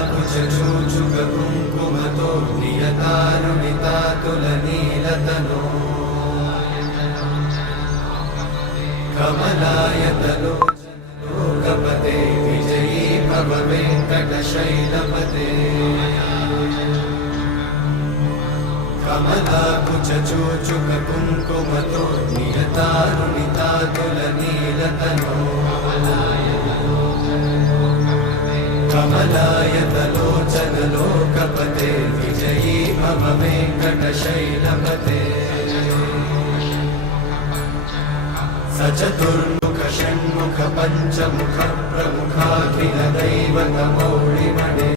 कमलाकुचूचुककुङ्कुमतो नियतारुणितातुलनीलतनो कमलायतलोचनलोकपते विजयी भव वेङ्कटशैलपते कमलाकुचूचुककुङ्कुमतो नियतारुणितातुलनीलतनो कमलायतलोचनलोकपते विजयी भव वेङ्कटशैलपते स चतुर्मुख षण्मुख पञ्चमुख प्रमुखाखिल दैवतमौलिमणे